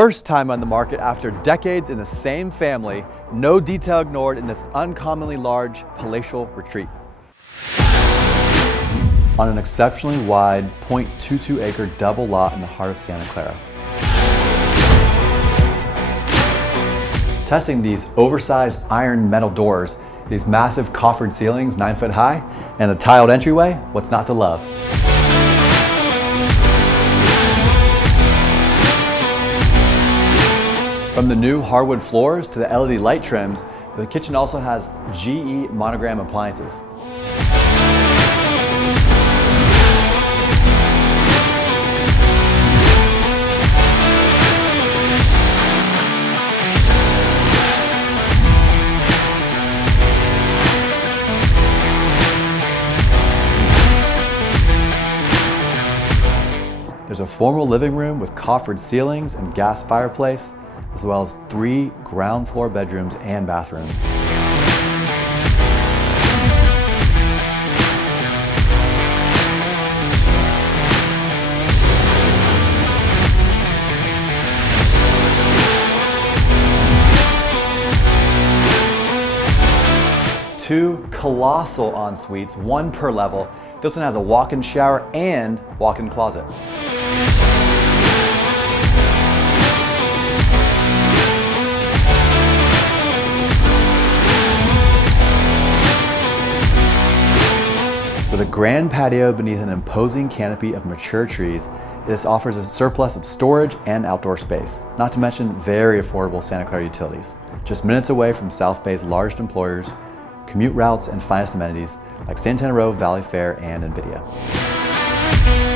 First time on the market after decades in the same family, no detail ignored in this uncommonly large palatial retreat. On an exceptionally wide 0.22 acre double lot in the heart of Santa Clara. Testing these oversized iron metal doors, these massive coffered ceilings 9 foot high, and a tiled entryway, what's not to love? From the new hardwood floors to the LED light trims, the kitchen also has GE Monogram appliances. There's a formal living room with coffered ceilings and gas fireplace, as well as 3 ground floor bedrooms and bathrooms. Two colossal en-suites, 1 per level. This one has a walk-in shower and walk-in closet. With a grand patio beneath an imposing canopy of mature trees, this offers a surplus of storage and outdoor space, not to mention very affordable Santa Clara utilities, just minutes away from South Bay's largest employers, commute routes, and finest amenities like Santana Row, Valley Fair, and NVIDIA.